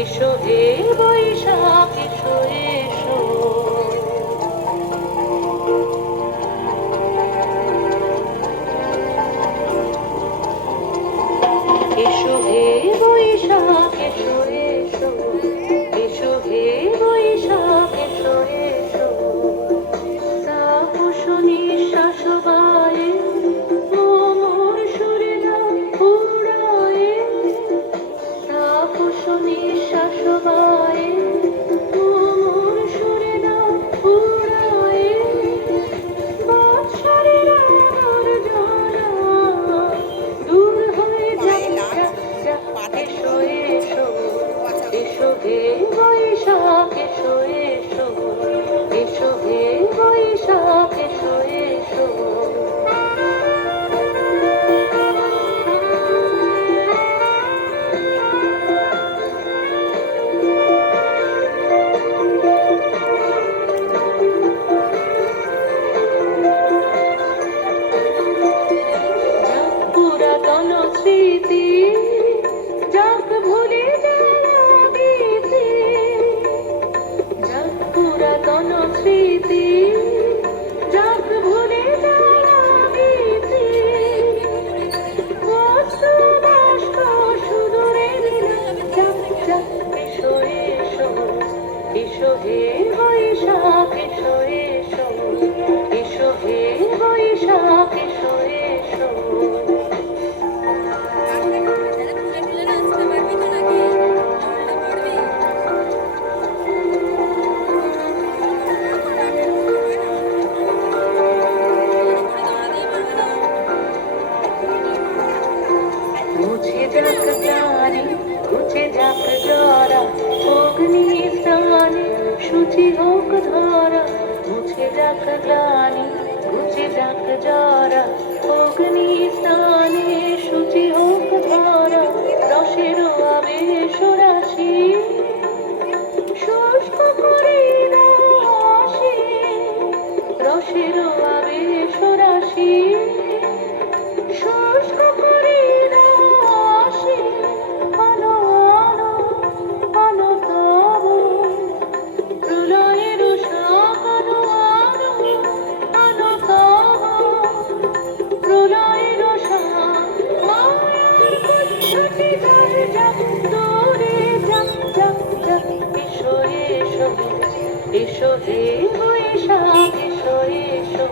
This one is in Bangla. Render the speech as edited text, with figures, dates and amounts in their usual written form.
এসো হে বৈশাখ এসো এসো। এসো হে বৈশাখ এসো এসো। এসো হে বৈশাখ এসো এসো। তাপস নিঃশ্বাস বায়ে মোর সুরে নাও উড়ায়ে। তাপস নিঃশ্বাস বায়ে মোর সুরে নাও উড়ায়ে। বৎসরের আলোর জ্বালা দূর হয়ে যাক যাক যাক। এসো এসো। এসো হে বৈশাখ এসো এসো। এসো হে বৈশাখ এসো এসো। পুরাতন স্মৃতি যাক ভুলে যাবিতে। যাক পুরাতন স্মৃতি যাক ভুলে যাবিতে। বস্তু বাস্ক সুদূরে যাক যাক। এসো এসো। এসো হে বৈশাখ এসো এসো। এসো হে বৈশাখ এসো এসো। মুছে যাক গ্লানি মুছে যাক জরা অগ্নি প্রাণে শুচি হোক ধরা। মুছে যাক গ্লানি মুছে যাক জরা অগ্নি প্রাণে শুচি হোক ধরা। রসের আবেশ রাশি শুষ্ক করে দাসী। রসের আবেশ রাশি শুষ্ক করে দাসী। আলো আলো আলো তব প্রলয়ের শাক। আলো আলো আলো তব প্রলয়ের শাক। মায়ের কুচ্ছটি ঝর যাক দূরে যাক যাক যাক। এসো এসো। এসো হে বৈশাখ এসো এসো।